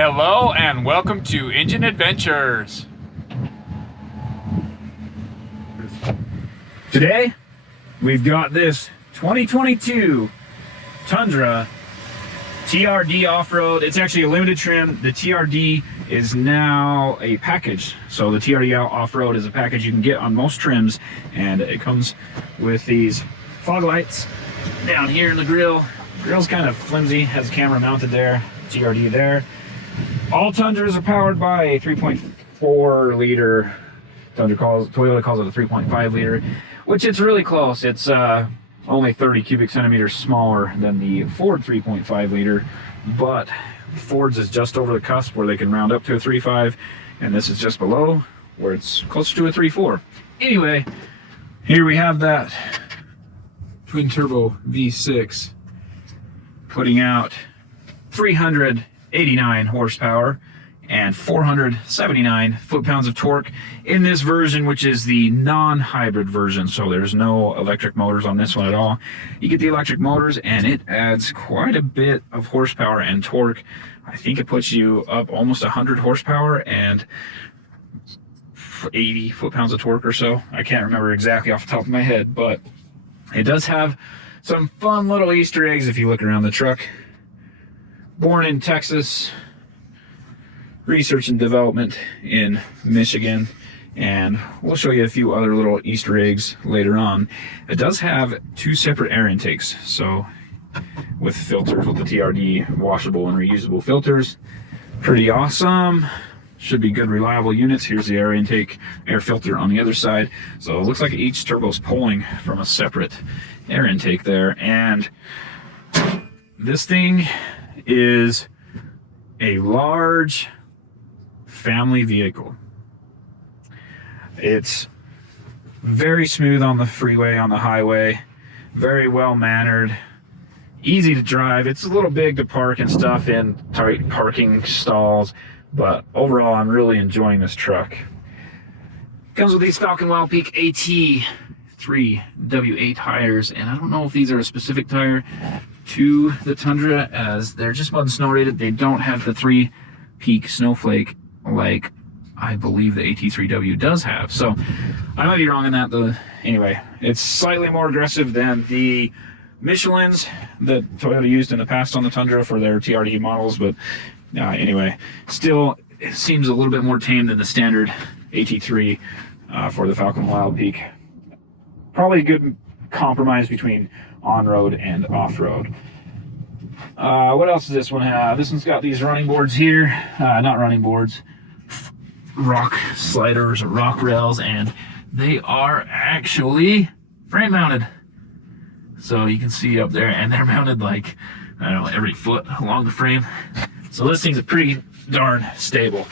Hello and welcome to Engine Adventures. Today, we've got this 2022 Tundra TRD off-road. It's actually a limited trim. The TRD is now a package. So the TRD off-road is a package you can get on most trims, and it comes with these fog lights down here in the grill. Grill's kind of flimsy, has a camera mounted there, TRD there. All Tundras are powered by a 3.4 liter. Toyota calls it a 3.5 liter, which it's really close. It's only 30 cubic centimeters smaller than the Ford 3.5 liter, but Ford's is just over the cusp where they can round up to a 3.5, and this is just below where it's closer to a 3.4. Anyway, here we have that twin turbo V6 putting out 389 horsepower and 479 foot-pounds of torque in this version, which is the non-hybrid version. So there's no electric motors on this one at all. You get the electric motors and it adds quite a bit of horsepower and torque. I think it puts you up almost 100 horsepower and 80 foot-pounds of torque or so. I can't remember exactly off the top of my head, but it does have some fun little Easter eggs if you look around the truck. Born in Texas, research and development in Michigan, and we'll show you a few other little Easter eggs later on. It does have two separate air intakes, so with filters, with the TRD washable and reusable filters. Pretty awesome. Should be good, reliable units. Here's the air intake, air filter on the other side. So it looks like each turbo's pulling from a separate air intake there. And this thing is a large family vehicle. It's very smooth on the freeway, on the highway, very well mannered, easy to drive. It's a little big to park and stuff in tight parking stalls, but overall I'm really enjoying this truck. Comes with these Falcon Wild Peak AT3 W8 tires, and I don't know if these are a specific tire to the Tundra, as they're just mud and snow rated. They don't have the 3-peak snowflake like I believe the AT3W does have. So I might be wrong on that though. Anyway, it's slightly more aggressive than the Michelins that Toyota used in the past on the Tundra for their TRD models, but anyway, still it seems a little bit more tame than the standard AT3 for the Falcon Wild Peak. Probably a good compromise between on-road and off-road. What else does this one have? This one's got these running boards here, not running boards, rock sliders or rock rails, and they are actually frame mounted. So you can see up there, and they're mounted like, I don't know, every foot along the frame. So this thing's pretty darn stable,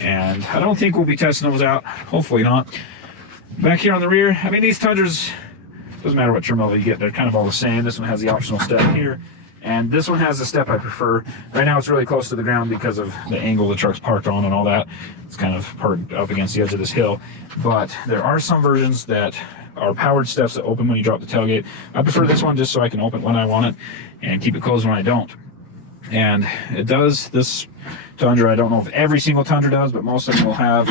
and I don't think we'll be testing those out, hopefully not. Back here on the rear, I mean, these Tundras, doesn't matter what trim level you get, they're kind of all the same. This one has the optional step here, and this one has the step I prefer. Right now it's really close to the ground because of the angle the truck's parked on and all that. It's kind of parked up against the edge of this hill, but there are some versions that are powered steps that open when you drop the tailgate. I prefer this one just so I can open it when I want it and keep it closed when I don't. And it does, this Tundra, I don't know if every single Tundra does, but most of them will have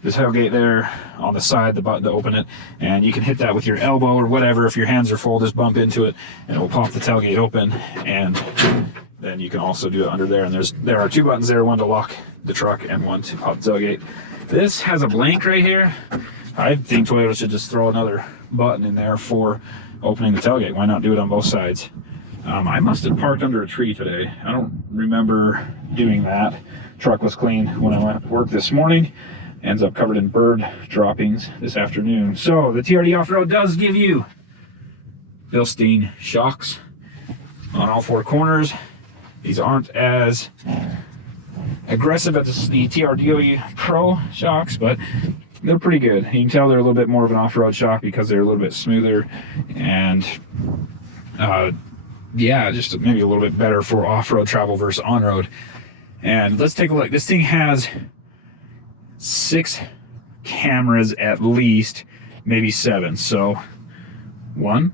the tailgate there on the side, the button to open it, and you can hit that with your elbow or whatever. If your hands are full, just bump into it and it will pop the tailgate open, and then you can also do it under there. And there are two buttons there, one to lock the truck and one to pop the tailgate. This has a blank right here. I think Toyota should just throw another button in there for opening the tailgate. Why not do it on both sides? I must have parked under a tree today. I don't remember doing that. Truck was clean when I went to work this morning. Ends up covered in bird droppings this afternoon. So the TRD off-road does give you Bilstein shocks on all four corners. These aren't as aggressive as the TRD Pro shocks, but they're pretty good. You can tell they're a little bit more of an off-road shock because they're a little bit smoother, and yeah, just maybe a little bit better for off-road travel versus on-road. And let's take a look. This thing has 6 cameras at least, maybe 7. So 1,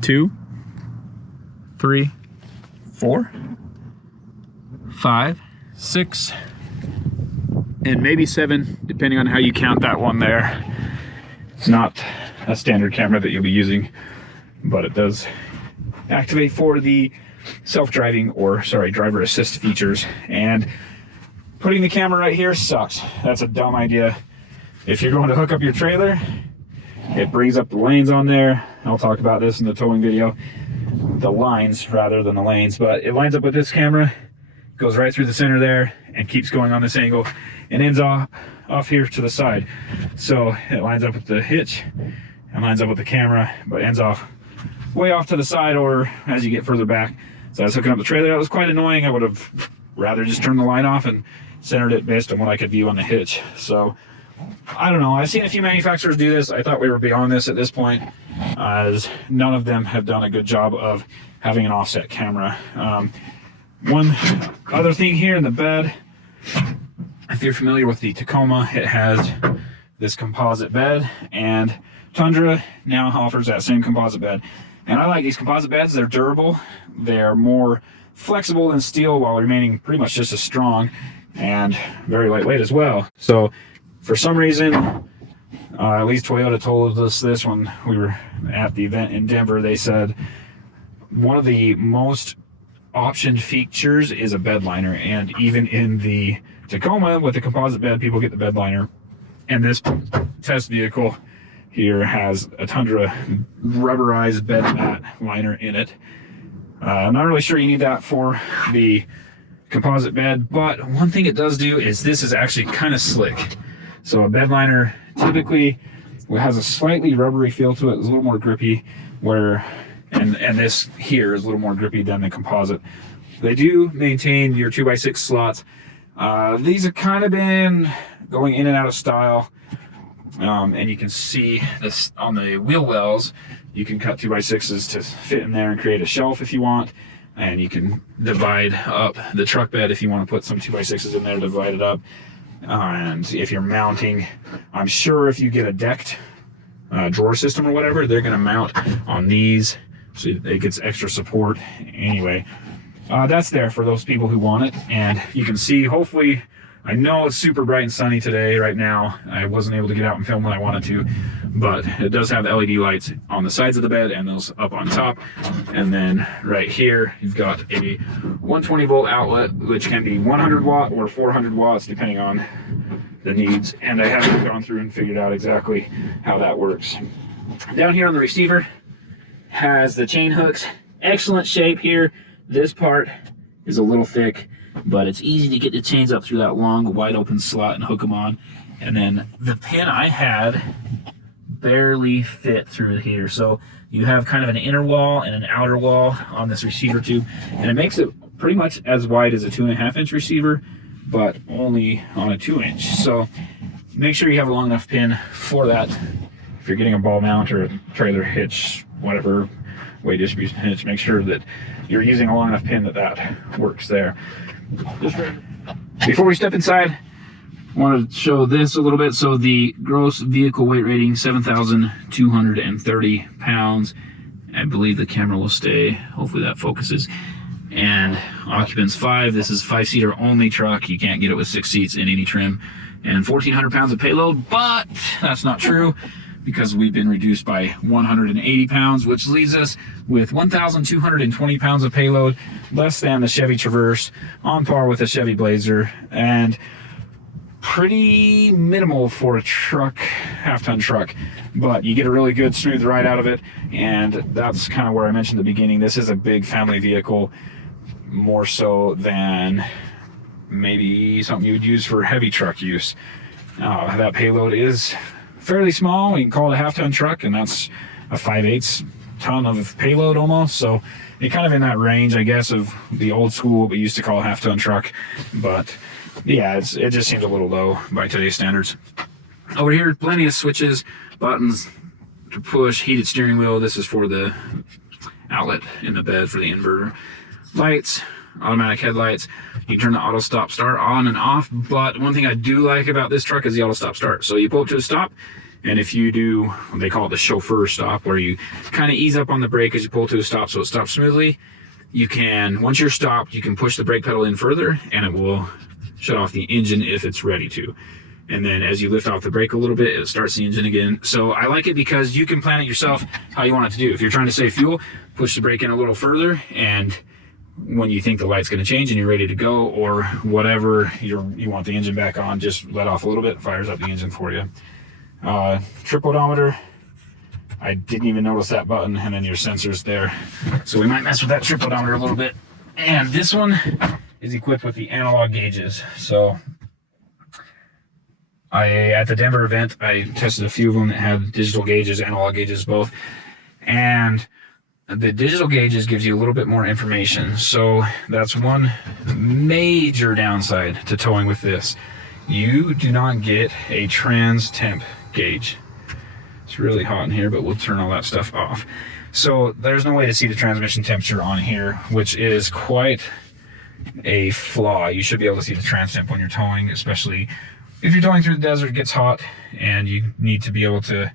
2, 3, 4, 5, 6 and maybe 7, depending on how you count that one there. It's not a standard camera that you'll be using, but it does activate for the self-driving, or sorry, driver assist features. And putting the camera right here sucks. That's a dumb idea. If you're going to hook up your trailer, it brings up the lanes on there. I'll talk about this in the towing video. The lines rather than the lanes, but it lines up with this camera, goes right through the center there, and keeps going on this angle, and ends off here to the side. So it lines up with the hitch and lines up with the camera, but ends off way off to the side or as you get further back. So I was hooking up the trailer. That was quite annoying. I would have rather just turned the line off and centered it based on what I could view on the hitch. So I don't know. I've seen a few manufacturers do this. I thought we were beyond this at this point, as none of them have done a good job of having an offset camera. One other thing here in the bed, if you're familiar with the Tacoma, it has this composite bed, and Tundra now offers that same composite bed. And I like these composite beds. They're durable, they're more flexible than steel while remaining pretty much just as strong, and very lightweight as well. So for some reason, at least Toyota told us this when we were at the event in Denver. They said one of the most optioned features is a bed liner, and even in the Tacoma with the composite bed, people get the bed liner. And this test vehicle here has a Tundra rubberized bed mat liner in it. I'm not really sure you need that for the composite bed, but one thing it does do is this is actually kind of slick. So a bed liner typically has a slightly rubbery feel to it. It's a little more grippy, and this here is a little more grippy than the composite. They do maintain your 2x6 slots. These have kind of been going in and out of style, and you can see this on the wheel wells. You can cut 2x6s to fit in there and create a shelf if you want, and you can divide up the truck bed if you want to put some 2x6s in there to divide it up. And if you're mounting, I'm sure if you get a decked drawer system or whatever, they're going to mount on these, so it gets extra support. Anyway, that's there for those people who want it. And you can see, hopefully, I know it's super bright and sunny today right now. I wasn't able to get out and film when I wanted to, but it does have LED lights on the sides of the bed and those up on top. And then right here, you've got a 120 volt outlet, which can be 100 watt or 400 watts, depending on the needs. And I haven't gone through and figured out exactly how that works. Down here on the receiver has the chain hooks. Excellent shape here. This part is a little thick, but it's easy to get the chains up through that long, wide open slot and hook them on. And then the pin I had barely fit through here. So you have kind of an inner wall and an outer wall on this receiver tube, and it makes it pretty much as wide as a 2.5 inch receiver, but only on a 2 inch. So make sure you have a long enough pin for that. If you're getting a ball mount or a trailer hitch, whatever weight distribution hitch, make sure that you're using a long enough pin that works there. Before we step inside, I wanted to show this a little bit. So the gross vehicle weight rating, 7,230 pounds. I believe the camera will stay. Hopefully that focuses. And occupants 5. This is 5-seater only truck. You can't get it with 6 seats in any trim. And 1,400 pounds of payload, but that's not true, because we've been reduced by 180 pounds, which leaves us with 1,220 pounds of payload, less than the Chevy Traverse, on par with the Chevy Blazer, and pretty minimal for a truck, half-ton truck. But you get a really good smooth ride out of it, and that's kind of where I mentioned at the beginning. This is a big family vehicle, more so than maybe something you would use for heavy truck use. That payload is fairly small. We can call it a half-ton truck, and that's a 5/8 ton of payload almost. So it kind of in that range, I guess, of the old school, what we used to call a half-ton truck. But yeah, it just seems a little low by today's standards. Over here, plenty of switches, buttons to push, heated steering wheel. This is for the outlet in the bed for the inverter. Lights, automatic headlights. You can turn the auto stop start on and off, but one thing I do like about this truck is the auto stop start. So you pull up to a stop, and if you do, they call it the chauffeur stop, where you kind of ease up on the brake as you pull to a stop so it stops smoothly. You can, once you're stopped, you can push the brake pedal in further, and it will shut off the engine if it's ready to. And then as you lift off the brake a little bit, it starts the engine again. So I like it because you can plan it yourself how you want it to do. If you're trying to save fuel, push the brake in a little further, and when you think the light's going to change and you're ready to go, or whatever you want the engine back on, just let off a little bit, fires up the engine for you. Trip odometer, I didn't even notice that button, and then your sensor's there. So we might mess with that trip odometer a little bit. And this one is equipped with the analog gauges. So at the Denver event, I tested a few of them that had digital gauges, analog gauges both. And the digital gauges gives you a little bit more information. So that's one major downside to towing with this. You do not get a trans temp gauge. It's really hot in here, but we'll turn all that stuff off. So there's no way to see the transmission temperature on here, which is quite a flaw. You should be able to see the trans temp when you're towing, especially if you're towing through the desert, it gets hot, and you need to be able to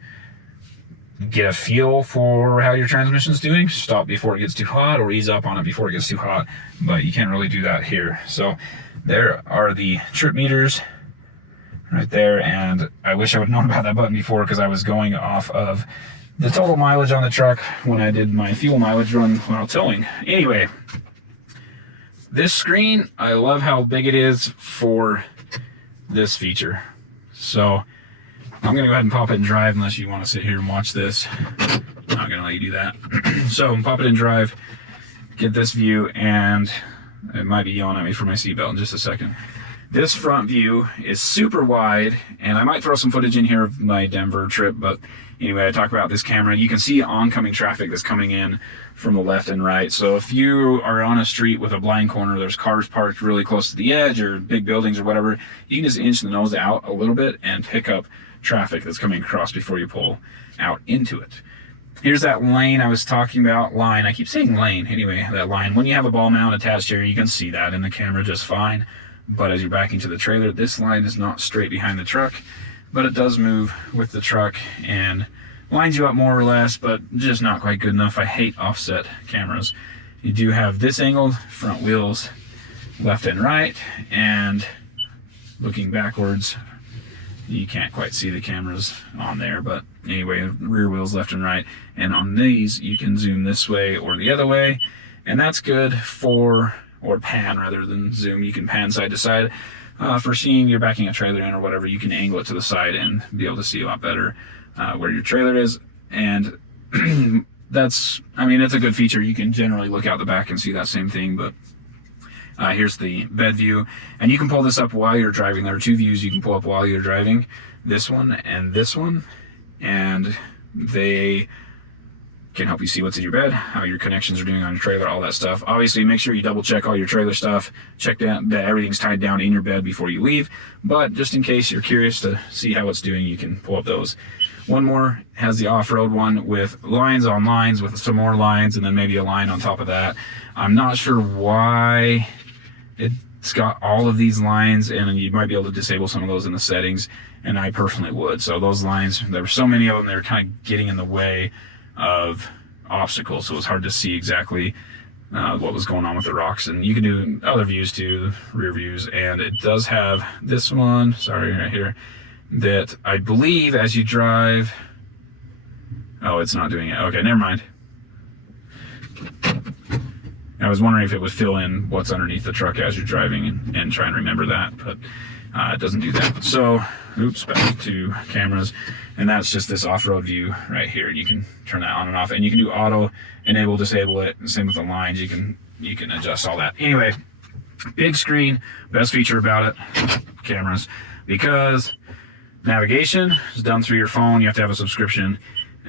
get a feel for how your transmission's doing. Stop before it gets too hot, or ease up on it before it gets too hot, but you can't really do that here. So there are the trip meters right there, and I wish I would have known about that button before, because I was going off of the total mileage on the truck when I did my fuel mileage run while towing. Anyway, this screen, I love how big it is for this feature. So I'm gonna go ahead and pop it in drive, unless you want to sit here and watch this. I'm not gonna let you do that. So pop it in drive, get this view, and it might be yelling at me for my seatbelt in just a second. This front view is super wide, and I might throw some footage in here of my Denver trip, but anyway, I talk about this camera. You can see oncoming traffic that's coming in from the left and right. So if you are on a street with a blind corner, there's cars parked really close to the edge, or big buildings or whatever, you can just inch the nose out a little bit and pick up traffic that's coming across before you pull out into it. Here's that lane I was talking about. Line, I keep saying lane. Anyway, that line. When you have a ball mount attached here, you can see that in the camera just fine. But as you're backing to the trailer, this line is not straight behind the truck, but it does move with the truck and lines you up more or less, but just not quite good enough. I hate offset cameras. You do have this angled front wheels left and right, and looking backwards, you can't quite see the cameras on there, but anyway, rear wheels left and right. And on these, you can zoom this way or the other way, and that's good for, or pan rather than zoom, you can pan side to side. For seeing you're backing a trailer in or whatever, you can angle it to the side and be able to see a lot better where your trailer is. And that's, I mean, it's a good feature. You can generally look out the back and see that same thing, but here's the bed view, and you can pull this up while you're driving. There are two views you can pull up while you're driving, this one, and they can help you see what's in your bed, how your connections are doing on your trailer, all that stuff. Obviously, make sure you double check all your trailer stuff, check that everything's tied down in your bed before you leave, but just in case you're curious to see how it's doing, you can pull up those. One more has the off-road one with lines on lines with some more lines, and then maybe a line on top of that. I'm not sure why it's got all of these lines, and you might be able to disable some of those in the settings, and I personally would. So those lines, there were so many of them, they're kind of getting in the way of obstacles, so it's hard to see exactly what was going on with the rocks. And you can do other views too, rear views, and it does have this one, sorry, right here, that I believe as you drive, oh, it's not doing it. Okay, never mind. I was wondering if it would fill in what's underneath the truck as you're driving and try and remember that, but it doesn't do that. So, oops, back to cameras, and that's just this off-road view right here. You can turn that on and off, and you can do auto, enable, disable it. Same with the lines. You can adjust all that. Anyway, big screen, best feature about it, cameras, because navigation is done through your phone. You have to have a subscription,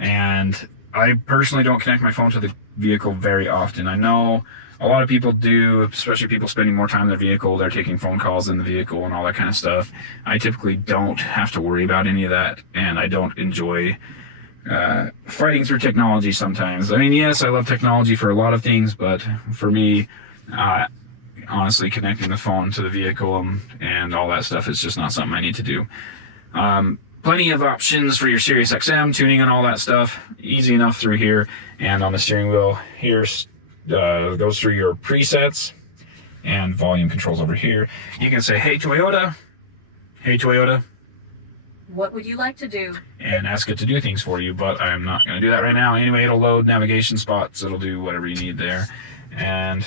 and I personally don't connect my phone to the vehicle very often. I know a lot of people do, especially people spending more time in their vehicle. They're taking phone calls in the vehicle and all that kind of stuff. I typically don't have to worry about any of that, and I don't enjoy fighting through technology sometimes. I mean, yes, I love technology for a lot of things, but for me, honestly, connecting the phone to the vehicle and all that stuff is just not something I need to do. Plenty of options for your Sirius XM tuning and all that stuff. Easy enough through here. And on the steering wheel, here goes through your presets. and volume controls over here. You can say, hey Toyota, what would you like to do? And ask it to do things for you, but I'm not going to do that right now. Anyway, it'll load navigation spots. It'll do whatever you need there. And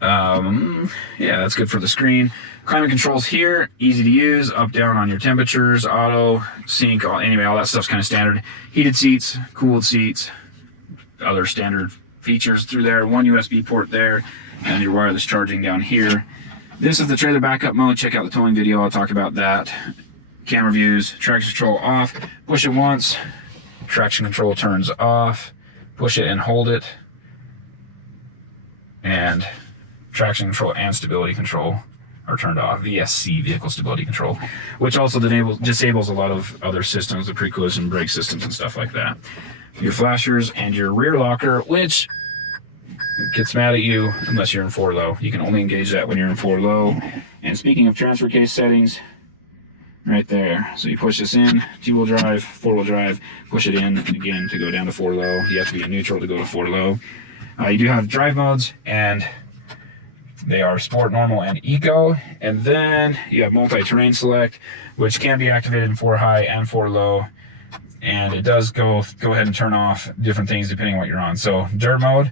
yeah, that's good for the screen. Climate controls here, easy to use, up, down on your temperatures, auto, sync, anyway, all that stuff's kind of standard. Heated seats, cooled seats, other standard features through there. One USB port there, and your wireless charging down here. This is the trailer backup mode. Check out the towing video, I'll talk about that. Camera views, traction control off, push it once, traction control turns off, push it and hold it, and traction control and stability control are turned off. VSC, vehicle stability control, which also disables a lot of other systems, the pre-collision brake systems and stuff like that. Your flashers and your rear locker, which gets mad at you unless you're in 4 low. You can only engage that when you're in 4 low. And speaking of transfer case settings, right there. So you push this in, 2-wheel drive, 4-wheel drive, push it in again to go down to 4 low. You have to be in neutral to go to 4 low. You do have drive modes, and they are Sport, Normal, and Eco. And then you have Multi-Terrain Select, which can be activated in 4 high and 4 low. And it does go ahead and turn off different things depending on what you're on. So Dirt mode,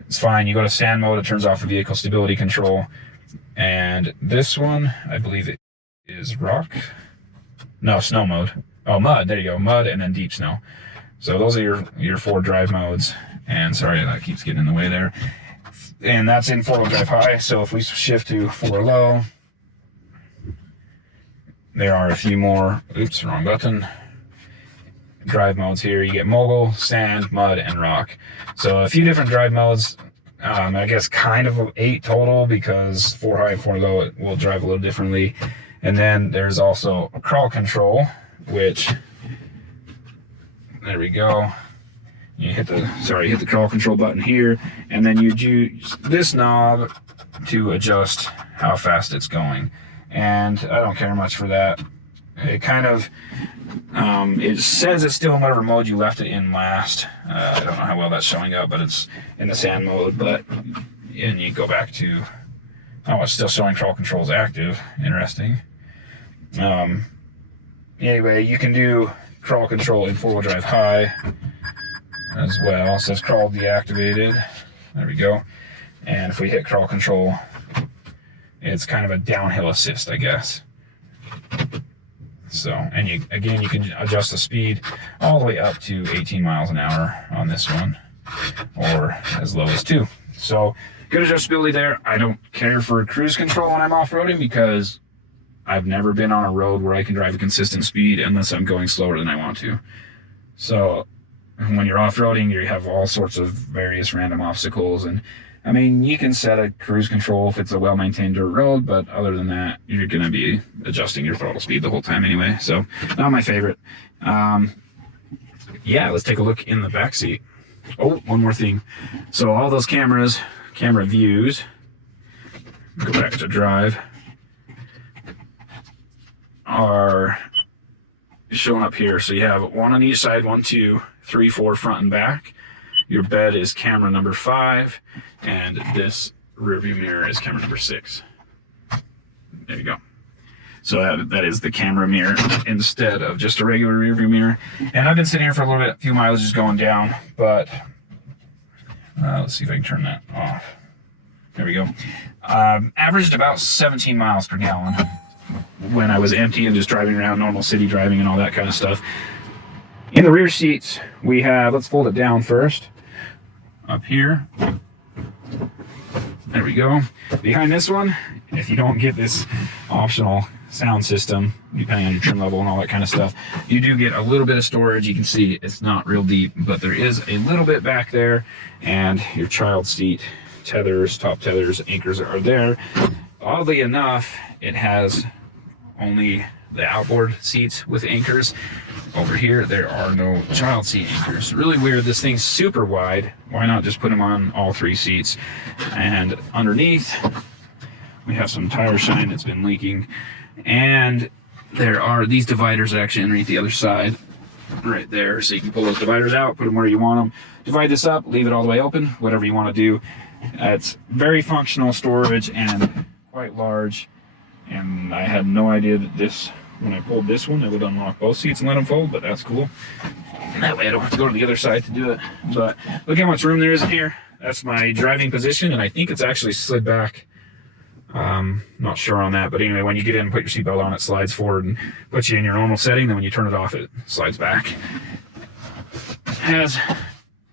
it's fine. You go to Sand mode, it turns off the vehicle stability control. And this one, I believe it is Rock. No, Snow mode. Oh, Mud. There you go. Mud and then Deep Snow. So those are your 4 drive modes. And sorry, that keeps getting in the way there. And that's in 4-wheel drive high. So if we shift to 4 low, there are a few more, oops, wrong button, drive modes here. You get Mogul, Sand, Mud, and Rock. So a few different drive modes. I guess kind of 8 total, because 4 high and 4 low it will drive a little differently. And then there's also a crawl control, which, there we go. You hit the crawl control button here, and then you use this knob to adjust how fast it's going. And I don't care much for that. It kind of, it says it's still in whatever mode you left it in last. I don't know how well that's showing up, but it's in the Sand mode. And you go back to, oh, it's still showing crawl controls active. Interesting. Anyway, you can do crawl control in 4-wheel drive high as well. It says crawl deactivated. There we go. And if we hit crawl control, it's kind of a downhill assist, I guess. So, and you can adjust the speed all the way up to 18 miles an hour on this one, or as low as 2. So good adjustability there. I don't care for cruise control when I'm off-roading, because I've never been on a road where I can drive a consistent speed unless I'm going slower than I want to. So when you're off-roading, you have all sorts of various random obstacles, and I mean, you can set a cruise control if it's a well-maintained dirt road, but other than that, you're going to be adjusting your throttle speed the whole time anyway. So not my favorite. Yeah, let's take a look in the back seat. Oh, one more thing. So all those camera views, go back to drive, are shown up here. So you have 1 on each side, 1, 2, 3, 4, front and back. Your bed is camera number 5, and this rear view mirror is camera number 6. There you go. So that is the camera mirror instead of just a regular rear view mirror. And I've been sitting here for a little bit, a few miles just going down, but let's see if I can turn that off. There we go. Averaged about 17 miles per gallon when I was empty and just driving around, normal city driving and all that kind of stuff. In the rear seats, we have, let's fold it down first. Up here. There we go. Behind this one, if you don't get this optional sound system, depending on your trim level and all that kind of stuff, you do get a little bit of storage. You can see it's not real deep, but there is a little bit back there, and your child seat tethers, top tethers, anchors are there. Oddly enough, it has only the outboard seats with anchors. Over here, there are no child seat anchors. Really weird. This thing's super wide. Why not just put them on all 3 seats? And underneath, we have some tire shine that's been leaking. And there are these dividers actually underneath the other side, right there. So you can pull those dividers out, put them where you want them. Divide this up, leave it all the way open, whatever you want to do. It's very functional storage and quite large. And I had no idea that this, when I pulled this one, it would unlock both seats and let them fold, but that's cool. And that way I don't have to go to the other side to do it. But look how much room there is in here. That's my driving position, and I think it's actually slid back. Not sure on that, but anyway, when you get in and put your seatbelt on, it slides forward and puts you in your normal setting. Then when you turn it off, it slides back. It has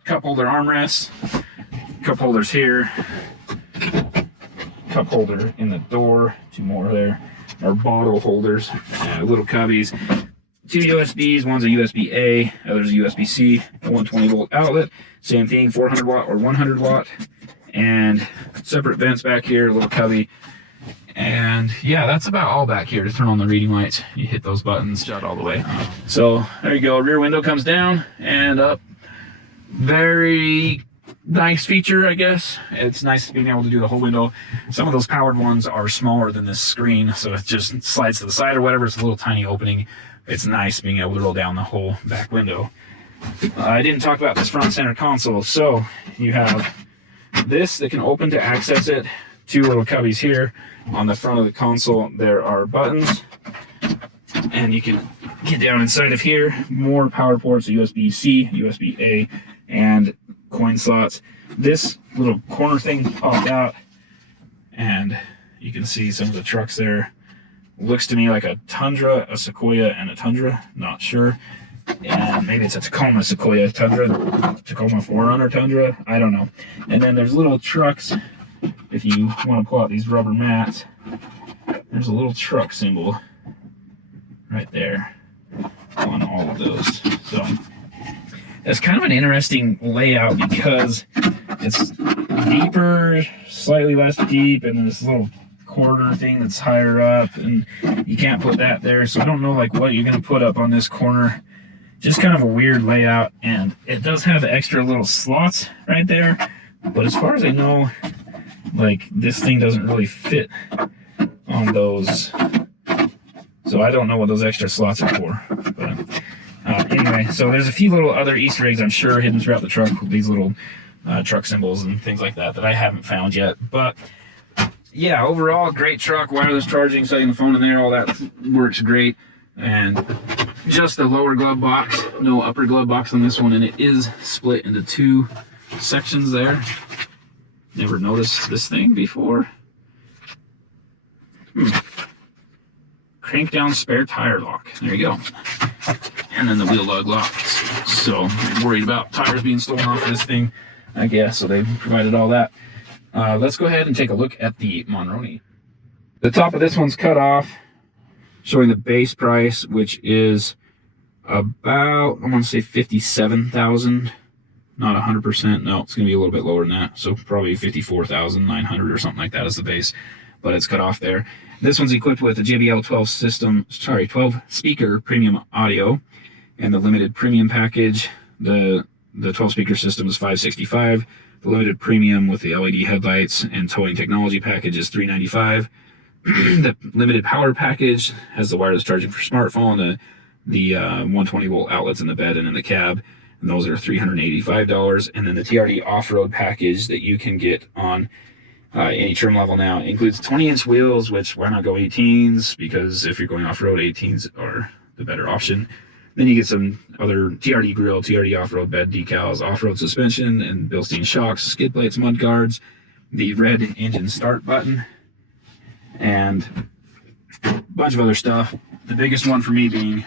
cup holder armrests, cup holders here, cup holder in the door, 2 more there, our bottle holders, little cubbies, 2 USBs, one's a USB-A, other's a USB-C, a 120 volt outlet, same thing, 400 watt or 100 watt, and separate vents back here, a little cubby. And yeah, that's about all back here. To turn on the reading lights, you hit those buttons, shut all the way. So there you go, rear window comes down and up. Very nice feature, I guess. It's nice being able to do the whole window. Some of those powered ones are smaller than this screen, so it just slides to the side or whatever. It's a little tiny opening. It's nice being able to roll down the whole back window. I didn't talk about this front center console. So you have this that can open to access it. 2 little cubbies here. On the front of the console, there are buttons, and you can get down inside of here. More power ports, USB-C, USB-A, and coin slots. This little corner thing popped out, and you can see some of the trucks there. Looks to me like a Tundra, a Sequoia, and a Tundra. Not sure. And maybe it's a Tacoma Sequoia Tundra, Tacoma 4Runner Tundra. I don't know. And then there's little trucks. If you want to pull out these rubber mats, there's a little truck symbol right there on all of those. So it's kind of an interesting layout because it's deeper, slightly less deep, and then this little quarter thing that's higher up, and you can't put that there. So I don't know like what you're going to put up on this corner. Just kind of a weird layout, and it does have extra little slots right there. But as far as I know, like this thing doesn't really fit on those, so I don't know what those extra slots are for. But anyway, so there's a few little other Easter eggs I'm sure hidden throughout the truck with these little truck symbols and things like that I haven't found yet. But yeah, overall great truck. Wireless charging, setting the phone in there, all that works great. And just the lower glove box, no upper glove box on this one, and it is split into 2 sections there. Never noticed this thing before. Crank down spare tire lock. There you go. And then the wheel lug locks. So I'm worried about tires being stolen off of this thing, I guess. So they provided all that. Let's go ahead and take a look at the Monroney. The top of this one's cut off, showing the base price, which is about, I want to say 57,000. Not 100%. No, it's going to be a little bit lower than that. So probably 54,900 or something like that is the base, but it's cut off there. This one's equipped with a JBL 12 speaker premium audio, and the limited premium package. The 12 speaker system is $565. The limited premium with the LED headlights and towing technology package is $395. The limited power package has the wireless charging for smartphone, the 120 volt outlets in the bed and in the cab. And those are $385. And then the TRD off-road package that you can get on any trim level now includes 20-inch wheels, which why not go 18s? Because if you're going off-road, 18s are the better option. Then you get some other TRD grill, TRD off-road bed decals, off-road suspension, and Bilstein shocks, skid plates, mud guards, the red engine start button, and a bunch of other stuff. The biggest one for me being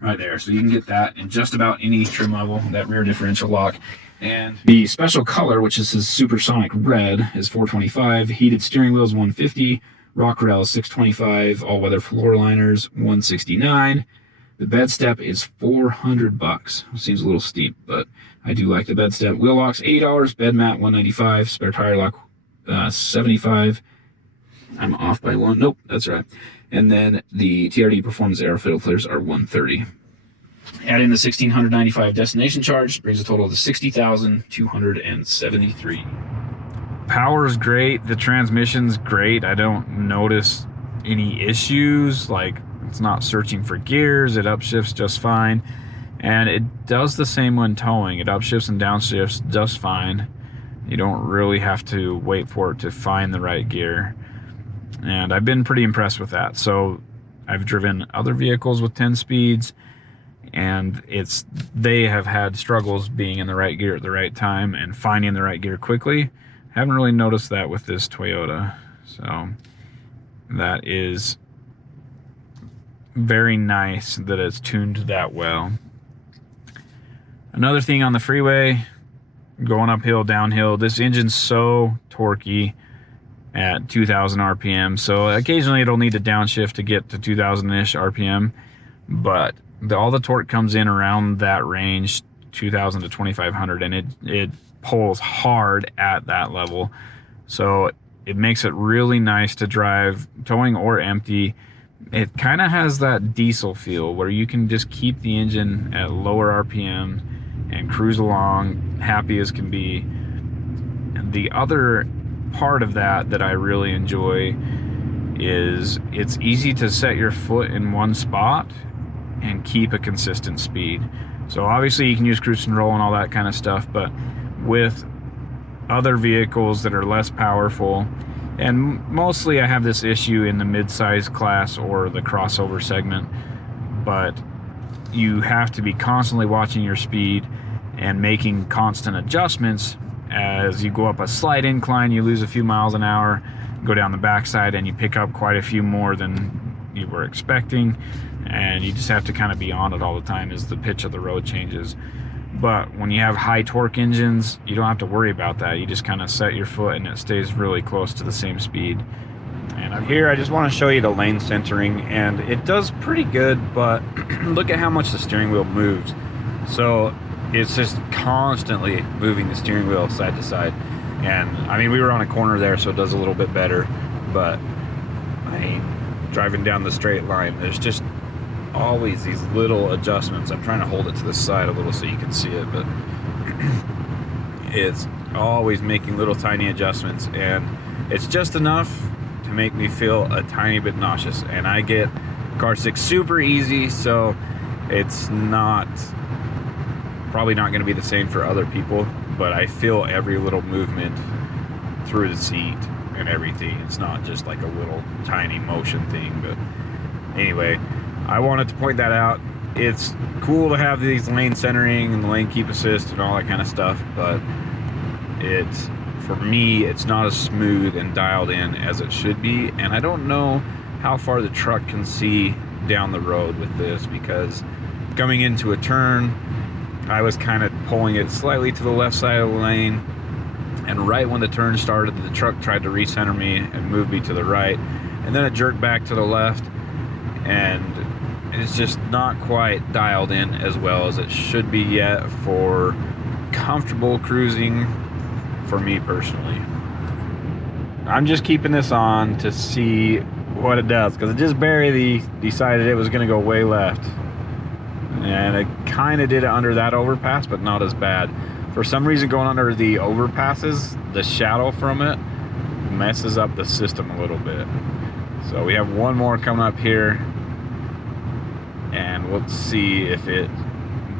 right there. So you can get that in just about any trim level, that rear differential lock. And the special color, which is his supersonic red, is $425. Heated steering wheels, $150. Rock rails, $625. All-weather floor liners, $169. The bed step is $400. Seems a little steep, but I do like the bed step. Wheel locks, $80. Bed mat, $195. Spare tire lock, $75. I'm off by 1. Nope, that's right. And then the TRD Performance Air filters are $130. Add in the $1,695 destination charge, brings the total to $60,273. Power is great. The transmission's great. I don't notice any issues. Like, it's not searching for gears. It upshifts just fine. And it does the same when towing. It upshifts and downshifts just fine. You don't really have to wait for it to find the right gear. And I've been pretty impressed with that. So I've driven other vehicles with 10 speeds, and they have had struggles being in the right gear at the right time and finding the right gear quickly. Haven't really noticed that with this Toyota. So that is very nice that it's tuned that well. Another thing on the freeway, going uphill, downhill, this engine's so torquey at 2,000 RPM. So occasionally it'll need to downshift to get to 2,000-ish RPM, but all the torque comes in around that range, 2,000 to 2,500, and it pulls hard at that level. So it makes it really nice to drive, towing or empty. It kind of has that diesel feel where you can just keep the engine at lower RPM and cruise along happy as can be. And the other part of that I really enjoy is it's easy to set your foot in one spot and keep a consistent speed. So obviously you can use cruise control and all that kind of stuff, but with other vehicles that are less powerful, and mostly I have this issue in the mid-size class or the crossover segment, but you have to be constantly watching your speed and making constant adjustments. As you go up a slight incline, you lose a few miles an hour, go down the backside and you pick up quite a few more than you were expecting, and you just have to kind of be on it all the time as the pitch of the road changes. But when you have high torque engines, you don't have to worry about that. You just kind of set your foot and it stays really close to the same speed. And here I just want to show you the lane centering, and it does pretty good, but look at how much the steering wheel moves. So it's just constantly moving the steering wheel side to side. And I mean, we were on a corner there, so it does a little bit better, but I mean, driving down the straight line, there's just always these little adjustments. I'm trying to hold it to the side a little so you can see it, but it's always making little tiny adjustments, and it's just enough to make me feel a tiny bit nauseous. And I get car sick super easy, so it's probably not going to be the same for other people, but I feel every little movement through the seat and everything. It's not just like a little tiny motion thing. But anyway, I wanted to point that out. It's cool to have these lane centering and the lane keep assist and all that kind of stuff, but for me, it's not as smooth and dialed in as it should be. And I don't know how far the truck can see down the road with this, because coming into a turn, I was kind of pulling it slightly to the left side of the lane, and right when the turn started, the truck tried to recenter me and move me to the right, and then it jerked back to the left, and it's just not quite dialed in as well as it should be yet for comfortable cruising for me personally. I'm just keeping this on to see what it does, because it just barely decided it was going to go way left, and it kind of did it under that overpass, but not as bad. For some reason, going under the overpasses, the shadow from it messes up the system a little bit. So we have one more coming up here, and we'll see if it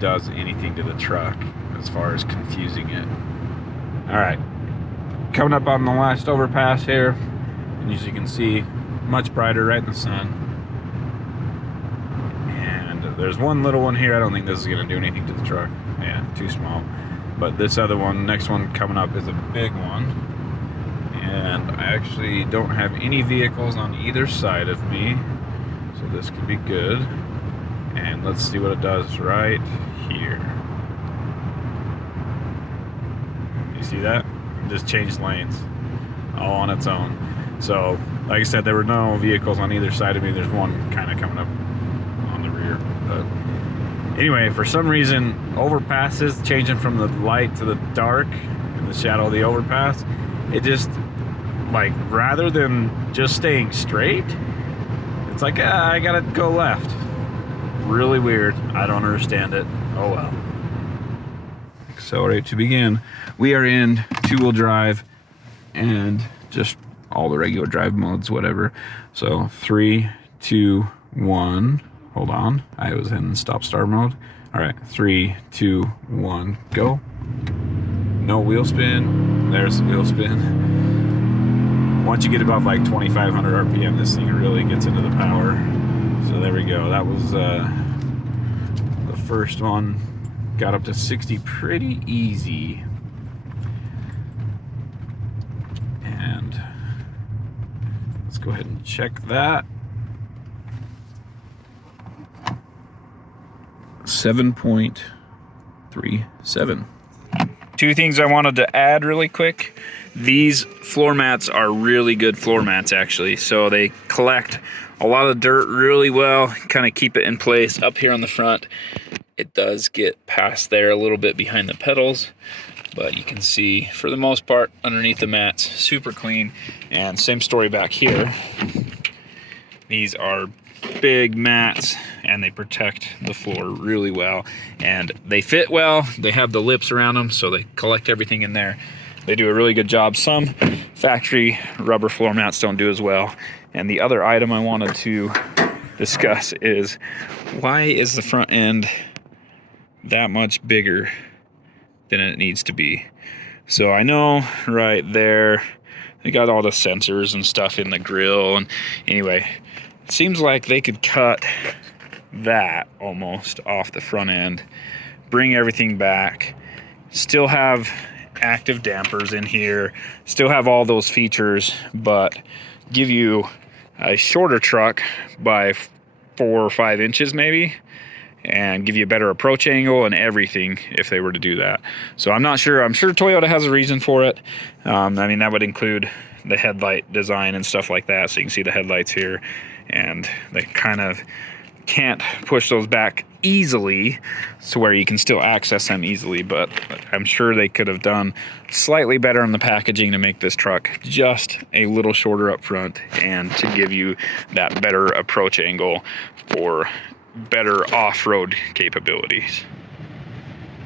does anything to the truck as far as confusing it. All right, coming up on the last overpass here, and as you can see, much brighter right in the sun. And there's one little one here. I don't think this is gonna do anything to the truck. Yeah, too small. But this other one, next one coming up, is a big one. And I actually don't have any vehicles on either side of me, so this could be good. And let's see what it does right here. You see that? It just changed lanes all on its own. So, like I said, there were no vehicles on either side of me. There's one kind of coming up on the rear. But anyway, for some reason, overpasses, changing from the light to the dark in the shadow of the overpass, it just, like, rather than just staying straight, it's like, I gotta go left. Really weird. I don't understand it. Oh well. Accelerate to begin. We are in two-wheel drive and just all the regular drive modes, whatever. So 3, 2, 1. Hold on. I was in stop-start mode. All right, 3, 2, 1, go. No wheel spin. There's the wheel spin. Once you get above like 2,500 RPM, this thing really gets into the power. So there we go. That was the first one. Got up to 60 pretty easy. And let's go ahead and check that. 7.37. Two things I wanted to add really quick. These floor mats are really good floor mats actually. So they collect a lot of dirt really well, kind of keep it in place. Up here on the front, it does get past there a little bit behind the pedals, but you can see for the most part underneath the mats, super clean. And same story back here. These are big mats and they protect the floor really well, and they fit well. They have the lips around them, so they collect everything in there. They do a really good job. Some factory rubber floor mats don't do as well. And the other item I wanted to discuss is, why is the front end that much bigger than it needs to be? So I know right there they got all the sensors and stuff in the grill, and anyway, it seems like they could cut that almost off the front end, bring everything back, still have active dampers in here, still have all those features, but give you a shorter truck by 4 or 5 inches maybe, and give you a better approach angle and everything if they were to do that. So I'm not sure. I'm sure Toyota has a reason for it. I mean, that would include the headlight design and stuff like that. So you can see the headlights here, and they kind of can't push those back easily to where you can still access them easily, but I'm sure they could have done slightly better on the packaging to make this truck just a little shorter up front and to give you that better approach angle for better off-road capabilities.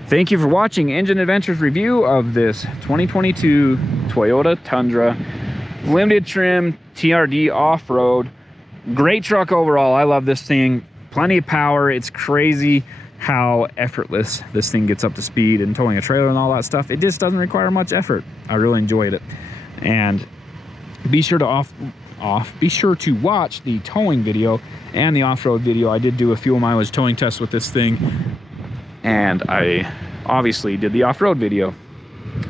Thank you for watching Engine Adventures review of this 2022 Toyota Tundra limited trim TRD off-road. Great truck overall. I love this thing. Plenty of power. It's crazy how effortless this thing gets up to speed, and towing a trailer and all that stuff, it just doesn't require much effort. I really enjoyed it. And be sure to be sure to watch the towing video and the off-road video. I did do a fuel mileage towing test with this thing, and I obviously did the off-road video.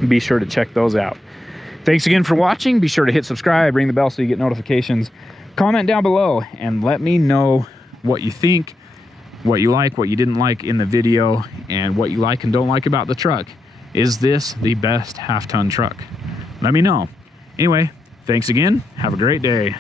Be sure to check those out. Thanks again for watching. Be sure to hit subscribe, ring the bell so you get notifications. Comment down below and let me know what you think, what you like, what you didn't like in the video, and what you like and don't like about the truck. Is this the best half-ton truck? Let me know. Anyway, thanks again. Have a great day.